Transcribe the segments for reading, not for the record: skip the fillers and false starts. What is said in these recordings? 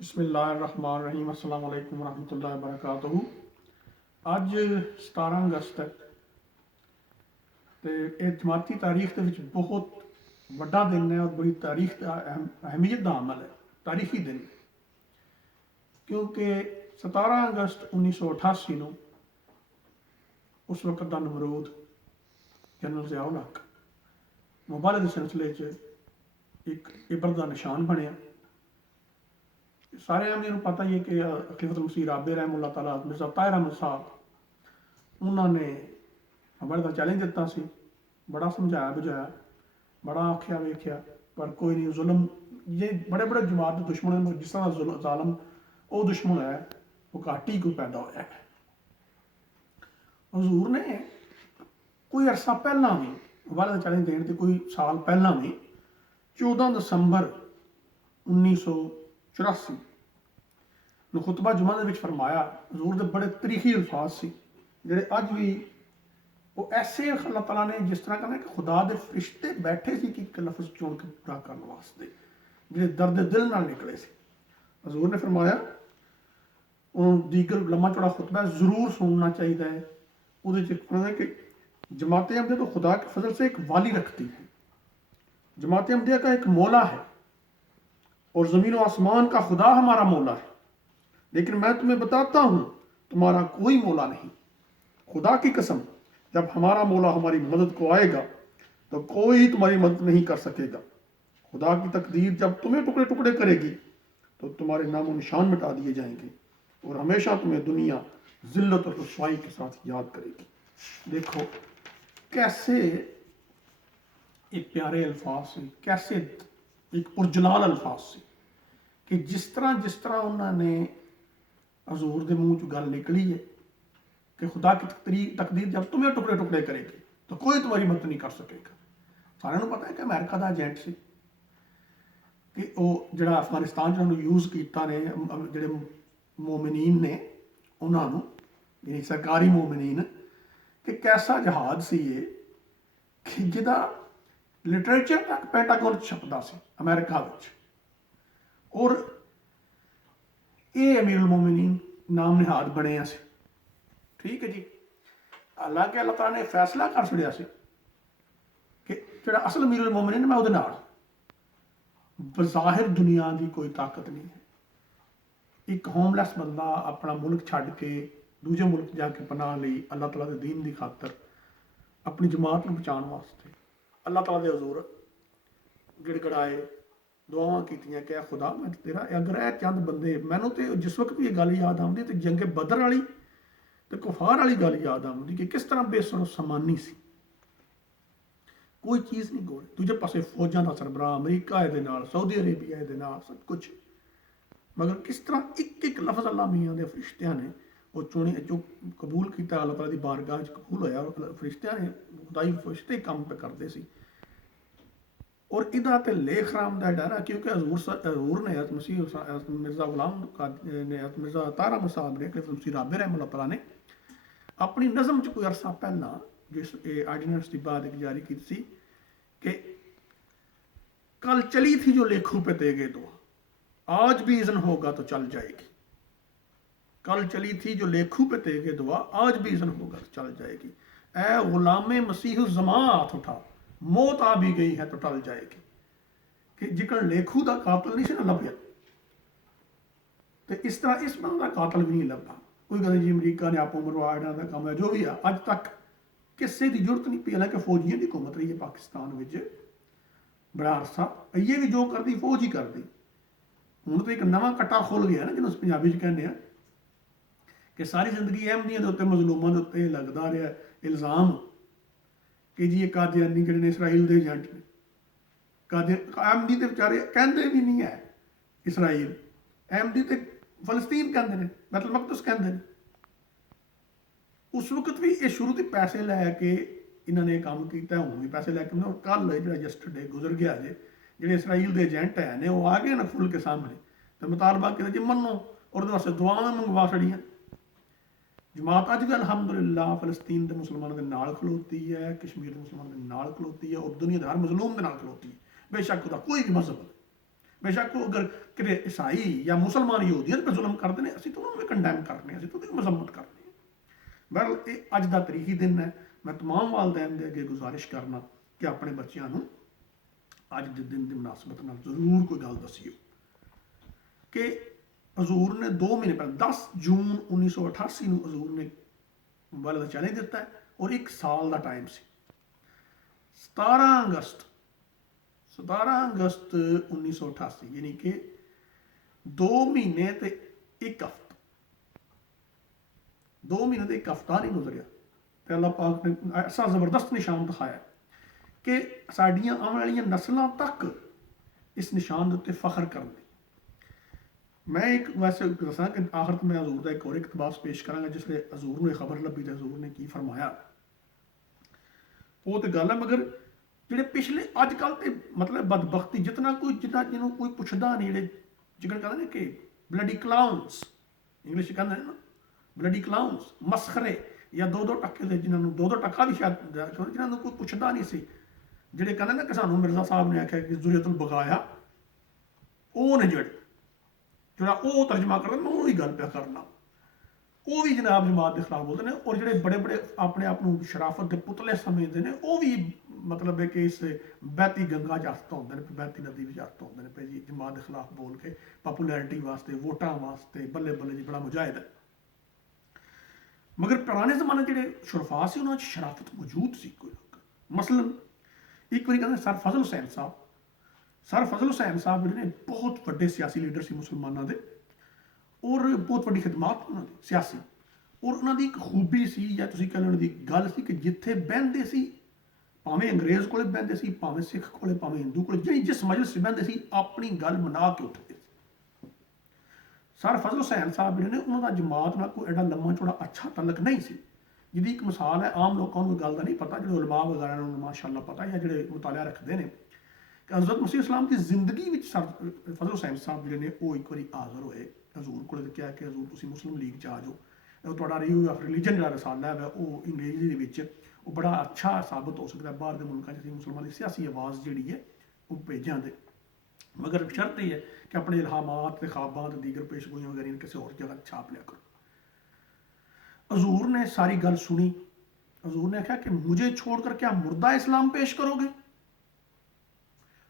बिस्मिल्लाहिर्रहमानिर्रहीम अस्सलाम वालेकुम रहमतुल्लाहि व बरकातहू। अज 17 अगस्त है तो यह जमाती तारीख के विच बहुत वड्डा दिन है और बड़ी तारीख का अहमियत का अमल है, तारीखी दिन। क्योंकि 17 अगस्त 1988 को उस वक्त का नमरूद जनरल ज़िया उल हक मुबारक के सिलसिले एक इबरत का निशान बनया। सारे अमीर पता ही है कि खलीफत मसीह राबे रहमतुल्लाह तआला मिर्ज़ा ताहिर अहमद साहब उन्होंने बड़े का चैलेंज दिता सी, बड़ा समझाया बुझाया, बड़ा आख्या वेख्या, पर कोई नहीं। जुल्म ये बड़े बड़े जमात के दुश्मन जिस तरह जालम वो दुश्मन है वो घट ही कोई पैदा होया है। हजूर ने कोई अरसा पहला भी मुबारक का चैलेंज देने के कोई साल पहला भी 14 दिसंबर 1984 खुतबा जुमा के फरमाया। हजूर के बड़े तरीखी अल्फाज से जोड़े अज भी वो ऐसे अल्लाह तआला ने जिस तरह कहना कि खुदा के फरिश्ते बैठे सी कि एक लफ्ज़ चुन के पूरा करने वास्ते जो दर्द दिल नाल निकले से। हजूर ने फरमाया उन्होंने दीगर लम्मा चौड़ा खुतबा जरूर सुनना चाहिए है। वो कि जमात अहमदिया तो खुदा के फजल से एक वाली रखती है, जमात अहमदिया का एक मौला है और ज़मीन व आसमान का खुदा हमारा मौला है। लेकिन मैं तुम्हें बताता हूँ तुम्हारा कोई मौला नहीं। खुदा की कसम जब हमारा मौला हमारी मदद को आएगा तो कोई तुम्हारी मदद नहीं कर सकेगा। खुदा की तकदीर जब तुम्हें टुकड़े टुकड़े करेगी तो तुम्हारे नामो निशान मिटा दिए जाएंगे और हमेशा तुम्हें दुनिया जिल्लत और रुसवाई के साथ याद करेगी। देखो कैसे एक प्यारे अल्फाज से, कैसे एक पुरजलाल अल्फाज से कि जिस तरह उन्होंने हजूर के मुँह च गल निकली है कि खुदा की तकदीर जब तुम्हें टुकड़े टुकड़े करेगी तो कोई तुम्हारी मदद नहीं कर सकेगा। सारे पता है कि अमेरिका का एजेंट से कि वो जो अफगानिस्तान जिन्होंने यूज़ किया ने जोड़े मोमिनीन ने उन्होंने यानी सरकारी मोमिनीन कि कैसा जहाज से ये कि जिदा लिटरेचर तक पेंटागन छपता से अमेरिका में। और ये अमीरुल मोमिनीन नाम निहाद बने से। ठीक है जी, हालांकि अल्लाह ताला ने फैसला कर छड़िया से कि जो असल अमीरुल मोमिनीन मैं वो बज़ाहिर दुनिया की कोई ताकत नहीं है। एक होमलैस बंदा अपना मुल्क छड़ के दूजे मुल्क जाके पनाह ली अल्लाह ताला के दीन की खातर अपनी जमात को बचाने वास्ते अल्लाह ताला के हजूर गिड़गड़ाए, दुआवां कीतियां कि खुदा मैं तेरा अगर यह चंद बंदे मैनू तो जिस वक्त भी ये गल याद आती तो जंगे बदर वाली तो कुफार वाली गल याद आती कि किस तरह बेसरो समानी सी, कोई चीज़ नहीं गोल। दूजे पासे फौजां का सरबराह अमरीका ये सऊदी अरेबिया ये सब कुछ, मगर किस तरह एक एक लफ्ज़ अल्लाह मियाँ के फरिश्तियां ने वो चुनी जो कबूल किया अल्लाह ताला की बारगाह कबूल होया। फरिश्तियां ने खुदाई फरिश्ते काम पे करते सी। और इदा तो लेख राम का डर है क्योंकि हजूर ने मसीह मिर्ज़ा गुलाम ने मिर्ज़ा ताहिर अहमद साहब ने मसीह राबे रहमतुल्लाह तआला ने अपनी नज़म च कोई अरसा पहला जिस आर्डीनेंस की बात एक जारी की थी कि कल चली थी जो लेखों पे देगे तो आज भी इज़्न होगा तो चल जाएगी। कल चली थी जो लेखों पे देगे दुआ आज भी इज़्न होगा तो चल जाएगी। ऐ गुलामे मसीह ज़मां हाथ उठा मौत आ भी गई है तो टल जाएगी। कि जिकन लेखू का कातल नहीं से ना लभ्या तो इस तरह इस बंद का कातल भी नहीं लभा। कोई कहते जी अमरीका ने आपो मरवा इन्हों का काम है जो भी है अज तक किसी की जरूरत नहीं पी। हालांकि फौजियों की हुकूमत रही है पाकिस्तान में बड़ा अरसा, ये भी जो करती फौज ही करती। हूँ तो एक नवा कट्टा खुल गया ना जिन्होंने पंजाबी कहने कि सारी जिंदगी अहमदियों के उत्ते मजलूमों के उत्ते लगता रहा इल्ज़ाम कि जी ये कादियानी जिहड़े ने इसराइल के एजेंट ने। अहमदी तो बेचारे कहते भी नहीं है इसराइल, अहमदी तो फलस्तीन कहते हैं, बैतुल मक़दस कहते हैं। उस वक्त भी ये शुरू से पैसे लैके इन्होंने काम किया, हूँ भी पैसे लैके और कल जो यस्टरडे गुजर गया जे जो इसराइल के एजेंट है ने वो आ गए ना खुल के सामने तो मुतालबा किया जी मनो और वास्ते दुआवां मंगवा छड़ियाँ। जमात अज भी अलहमदुलिल्लाह फलस्तीन के मुसलमानों के नाल खलोती है, कश्मीर के मुसलमानों के नाल खलोती है और दुनिया के हर मजलूम के नाल खलोती है। बेशक उसका कोई भी मजहब बेशक वो अगर कि ईसाई या मुसलमान यहूदियत पर जुल्म करते हैं, असं तो उन्होंने कंडैम करने, असं तो मजम्मत करनी। बहरहाल ये अज का तारीखी दिन है। मैं तमाम वालदैन के अगे गुजारिश करना कि अपने बच्चों को अज के दिन की मुनासबत नाल जरूर कोई गल दसियो कि हजूर ने 2 महीने पहले 10 जून 1988 में हजूर ने मोबाइल का चैलेंज दिता है और 1 साल का टाइम से 17 अगस्त 1988 यानी कि 2 महीने तो 1 हफ्ता, 2 महीने तो 1 हफ्ता नहीं गुजरिया तो अल्लाह पाक ने ऐसा जबरदस्त निशान दिखाया कि साडियां आने वाली नस्लों तक इस निशान के उत्ते फख्र कर दी। मैं एक वैसे दसा कि आखिर में हजूर का एक और इकतबास पेश करांगा जिससे हजूर ने खबर लभी तो हजूर ने की फरमाया वो तो गल है। मगर ਜਿਹੜੇ ਪਿਛਲੇ ਅੱਜ ਕੱਲ੍ਹ ਤੇ ਮਤਲਬ ਬਦਬਖਤੀ ਜਿਤਨਾ ਕੋਈ ਜਿੱਦਾਂ ਜਿਹਨੂੰ ਕੋਈ ਪੁੱਛਦਾ ਨਹੀਂ, ਜਿਹੜੇ ਜਿਕਣ ਕਹਿੰਦੇ ਨੇ ਕਿ ਬਲੱਡੀ ਕਲਾਊਨਸ, ਇੰਗਲਿਸ਼ ਕਹਿੰਦੇ ਨੇ ਨਾ ਬਲੱਡੀ ਕਲਾਊਨਸ, ਮਸਖਰੇ ਜਾਂ 2-2 ਟੱਕੇ ਦੇ ਜਿਨ੍ਹਾਂ ਨੂੰ 2-2 ਟੱਕਾ ਵੀ ਸ਼ਾਇਦ ਜਿਨ੍ਹਾਂ ਨੂੰ ਕੋਈ ਪੁੱਛਦਾ ਨਹੀਂ ਸੀ, ਜਿਹੜੇ ਕਹਿੰਦੇ ਨਾ ਕਿ ਸਾਨੂੰ ਮਿਰਜ਼ਾ ਸਾਹਿਬ ਨੇ ਆਖਿਆ ਕਿ ਜ਼ੁਰੀਅਤੁਲ ਬਗਾਇਆ, ਉਹ ਨੇ ਜਿਹੜਾ ਉਹ ਤਰਜਮਾ ਕਰਦਾ ਮੈਂ ਉਹੀ ਗੱਲ ਪਿਆ ਕਰਨਾ, ਉਹ ਵੀ ਜਨਾਬ ਜਮਾਤ ਦੇ ਖਿਲਾਫ ਬੋਲਦੇ ਨੇ। ਔਰ ਜਿਹੜੇ ਬੜੇ ਬੜੇ ਆਪਣੇ ਆਪ ਨੂੰ ਸ਼ਰਾਫਤ ਦੇ ਪੁਤਲੇ ਸਮਝਦੇ ਨੇ ਉਹ ਵੀ मतलब है कि इस बहती गंगा च हत्थ धोंदे ने, बहती नदी में हत्थ धोंदे ने पे जी जमात के खिलाफ बोल के पॉपुलैरिटी वास्ते, वोटां वास्ते, बल्ले बल्ले जी बड़ा मुजाहिद है। मगर पुराने जमाने जो शुरफा से उन्होंने शराफत मौजूद सी कोई लोग। मसलन एक बार कहते सर फजल हुसैन साहब, सर फजल हुसैन साहब जो ने बहुत बड़े सियासी लीडर से मुसलमानों के और बहुत बड़ी खिदमात उन्होंने सियासी, और उन्होंने एक खूबी सी या तुसीं कह लो उन्होंने गल सी कि जिथे बहते सी भावें अंग्रेज़ को बहते सी, भावें सिख को, भावें हिंदू को, जिस मजलिस से बहते सी अपनी गल मना के उठते। सर फजल हुसैन साहब जो ने उन्होंने जमात में कोई एडा लम्मा चौड़ा अच्छा तलक नहीं सी, जिहदी एक मिसाल है आम लोगों को गल का नहीं पता, जो उलमा वगैरह माशाअल्लाह पता या जो मुतालिया रखते हैं कि हज़रत मसीह इस्लाम की जिंदगी में सर फजल हुसैन साहब जो ने वो एक बार हाज़र होए हजूर को क्या कि हजूर तुसीं मुस्लिम लीग च आ जाओ, तुहाडा रिव्यू ऑफ रिलीजन जो रसाला है वो अंग्रेजी वो बड़ा अच्छा साबित हो सकता है बाहर के मुल्कों से मुसलमान की सियासी आवाज़ जी है वो भेजा दे। मगर शर्त यह है कि अपने इल्हामात, ख्वाबात, दीगर पेशगोइयाँ वगैरह किसी और जगह छाप लिया करो। हजूर ने सारी गल सुनी, हजूर ने आख्या कि मुझे छोड़कर क्या मुर्दा इस्लाम पेश करोगे।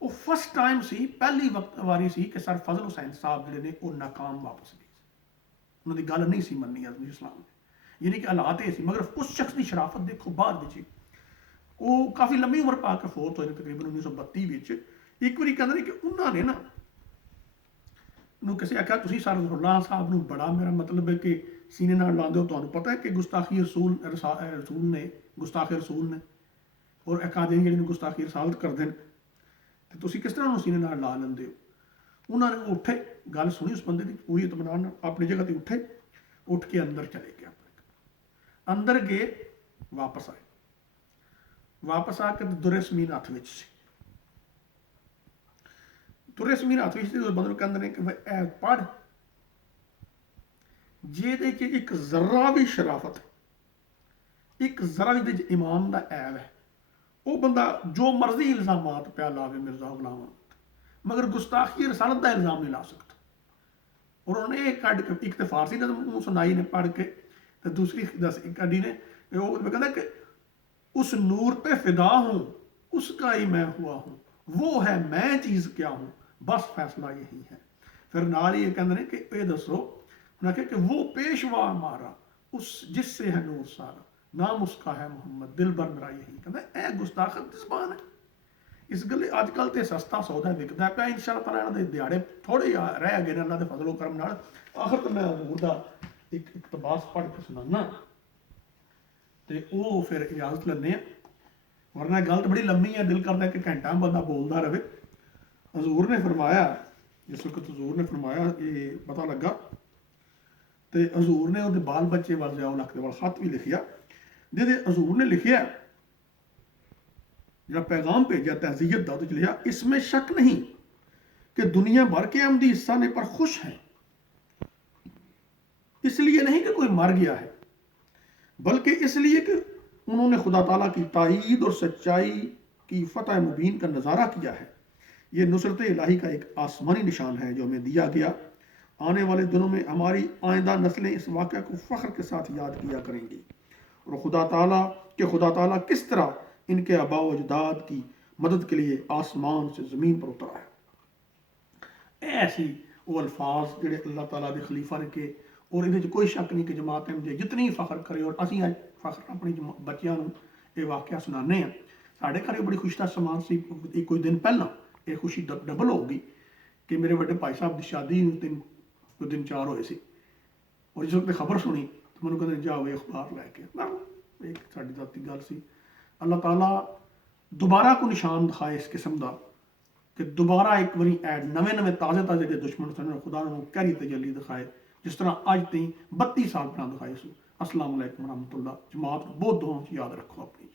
वो फर्स्ट टाइम सी, पहली वक्त वारी सी कि सर फजल हुसैन साहब जो ने वो नाकाम वापस गए, उन्होंने गल नहीं सी मनी अजमी इस्लाम ने, यानी कि हालात ये सी। मगर उस शख्स की शराफत देखो बाद में वो काफ़ी लंबी उम्र पा के फोत होए तकरीबन 1932 एक बार कहते कि उन्होंने ना किसी आख्या तुसीं सर रसूलुल्लाह साहब नूं बड़ा मेरा मतलब है कि सीने नाल लांदे हो, तुहानूं पता है कि गुस्ताखी रसूल ने गुस्ताखे रसूल ने और अकादमी जिहड़ी गुस्ताखी रसालत करते हैं तो तुसीं किस तरह सीने नाल ला लैंदे हो। उन्होंने उठे गल सुनी उस बंदे की पूरी इत्मीनान अपनी जगह पर उठे, उठ के अंदर चले गए, अंदर गए, वापस आए, वापस आके दुरे समीन हथ में से दुरे समीन हथ में बंदे कहते हैं कि ए पढ़ जे एक जरा भी शराफत है, एक जरा भी ईमान का ऐब है, वो बंदा जो मर्जी इल्जामात पिया लावे मिर्जा गुलाम, मगर गुस्ताखी रसालत का इल्जाम नहीं ला सकता। और उन्होंने कट के एक तो फारसी ने सुनाई ने पढ़ के तो दूसरी दस कड़ी ने वो कहता कि उस नूर पे फिदा हूँ उसका ही मैं हुआ हूँ, वो है मैं चीज़ क्या हूँ, बस फैसला यही है। फिर नाल ही कहते हैं कि ये दसो, उन्हें कहा कि वो पेशवा हमारा उस जिससे है नूर सारा, नाम उसका है मोहम्मद, दिल भर मेरा यही। कहते ए गुस्ताखत जबान है। इस गल अजकल तो सस्ता सौदा विकता पे, इंशाअल्लाह ताला इन्हां दे दिहाड़े थोड़े रह गए अल्लाह के फजलो करम नाल। आखिर तो मैं हजूर दा एक इकतबास पढ़ के सुनाना तो वो फिर इजाजत लेने, वरना गल तो बड़ी लम्मी है, दिल करता है कि घंटा बंदा बोलता रहे। हजूर ने फरमाया, जिस वक्त हजूर ने फरमाया ये पता लगा तो हजूर ने वो बाल बच्चे वाल जाओ लख के वाल खत भी लिखिया, जिहदे हजूर ने लिखिया जो पैगाम भेजा तहजीयत का, लिखा इसमें शक नहीं कि दुनिया भर के अहमदी हिस्सा ने पर खुश हैं, इसलिए नहीं कि कोई मर गया है, बल्कि इसलिए कि उन्होंने खुदा ताला की ताईद और सच्चाई की फतह मुबीन का नज़ारा किया है। ये नुसरत इलाही का एक आसमानी निशान है जो हमें दिया गया। आने वाले दिनों में हमारी आइंदा नस्लें इस वाक़े को फ़ख्र के साथ याद किया करेंगी और खुदा ताला किस तरह इनके आबा व अजदाद की मदद के लिए आसमान से ज़मीन पर उतरा है। ऐसी वो अल्फाज जिहड़े अल्लाह ताला दे खलीफा ने के, और इहदे कोई शक नहीं कि जमात अहमदिया जितनी फ़ख्र करे, और असीं अज फ़ख्र अपने बच्चों को ये वाक़या सुनाने हैं। साढ़े घर बड़ी खुशी का समान से कुछ दिन पहला ये खुशी डबल होगी कि मेरे बड़े भाई साहब की शादी कुछ दिन 4 होए सी, और जिस वक्त खबर सुनी तो मैंने कहते जाओ ये अखबार लैके, एक साड़ी जाती गल सी। अल्लाह ताला दोबारा को निशान दिखाए इस किस्म का कि दोबारा एक बारी नवे नवे ताज़े ताज़े जो दुश्मन सन खुदा ने कहरी तजली दिखाए, जिस तरह अज ती 32 साल पहला दिखाए सू। अस्सलाम वालेकुम रहमतुल्लाह। जमात बहुत दुआओं याद रखो अपनी।